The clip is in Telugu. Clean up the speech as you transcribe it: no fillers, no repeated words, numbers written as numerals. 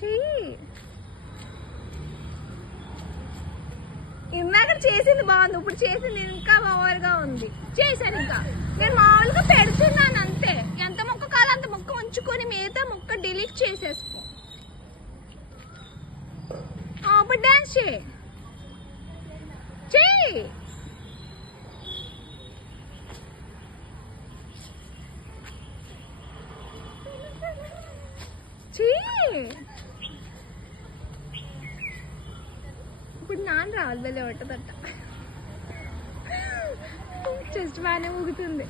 చెయ్యి. ఇందాక చేసింది బాగుంది, ఇప్పుడు చేసింది ఇంకా ఓవర్గా ఉంది. చేశాను ఇంకా నేను మామూలుగా పెడుతున్నాను అంతే. ఎంత మొక్క కావాలో అంత మొక్క ఉంచుకొని మిగతా మొక్క డిలీట్ చేసేసుకో. ఇప్పుడు డాన్స్ చేయి. ఇప్పుడు నాన్న రావాలి వెళ్ళే పట్టదట్ట. చెస్ట్ బాగానే ఊగుతుంది.